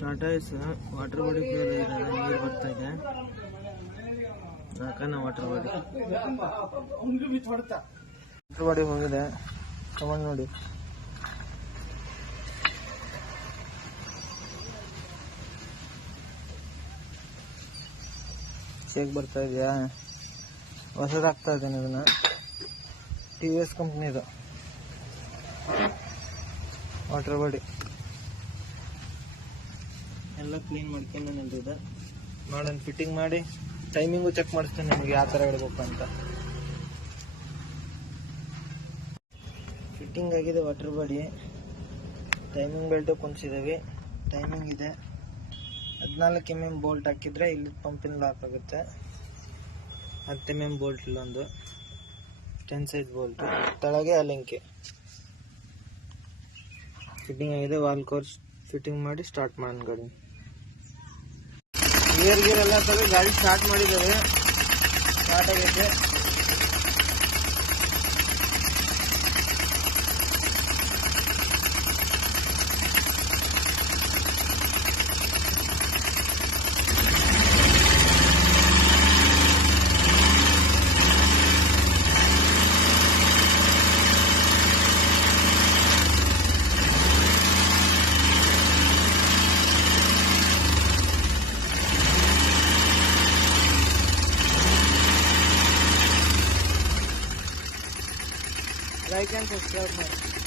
ಟಾಟಾ ಎಸ್ water body fuel ಇದೆ, ನೀರು ಬರ್ತಾ ಇದೆ. ನಾಲ್ಕನ ವಾಟರ್ ಬಾಡಿ ಹೋಗಿದೆ, ತಗೊಂಡು ನೋಡಿ. ಶೇಕ್ ಬರ್ತಾ ಇದೆಯಾ? ಹೊಸದಾಗ್ತಾ ಇದ್ದೇನೆ ಇದನ್ನ. TVS ಕಂಪ್ನಿದು ವಾಟರ್ ಬಾಡಿ ಎಲ್ಲ ಕ್ಲೀನ್ ಮಾಡ್ಕೊಂಡು ನಿಂತಿದೆ. ಮಾಡೋಣ, ಫಿಟ್ಟಿಂಗ್ ಮಾಡಿ ಟೈಮಿಂಗು ಚೆಕ್ ಮಾಡಿಸ್ತೇನೆ ನಿಮಗೆ ಯಾವ ಥರ ಇಡಬೇಕು ಅಂತ. ಫಿಟ್ಟಿಂಗ್ ಆಗಿದೆ ವಾಟರ್ ಬಾಡಿ. ಟೈಮಿಂಗ್ ಬೆಲ್ಟು ಕುಣಿಸಿದ್ದೀವಿ. ಟೈಮಿಂಗ್ ಇದೆ. 14 mm ಬೋಲ್ಟ್ ಹಾಕಿದ್ರೆ ಇಲ್ಲಿ ಪಂಪಿನ ಲಾಕ್ ಆಗುತ್ತೆ. 10 mm ಬೋಲ್ಟ್ ಇಲ್ಲೊಂದು 10 ಸೈಜ್ ಬೋಲ್ಟ್, ತಳಗೆ ಅಲಿಂಕೆ ಫಿಟ್ಟಿಂಗ್ ಆಗಿದೆ. ವಾಲ್ ಕೋರ್ಸ್ ಫಿಟ್ಟಿಂಗ್ ಮಾಡಿ ಸ್ಟಾರ್ಟ್ ಮಾಡೋಣ ಗಾಡಿ. ಗೇರ್ ಎಲ್ಲ ತಗ ಗಾಡಿ ಸ್ಟಾರ್ಟ್ ಮಾಡಿದ್ದೇವೆ. ಸ್ಟಾರ್ಟ್ ಆಗೈತೆ. Like and subscribe.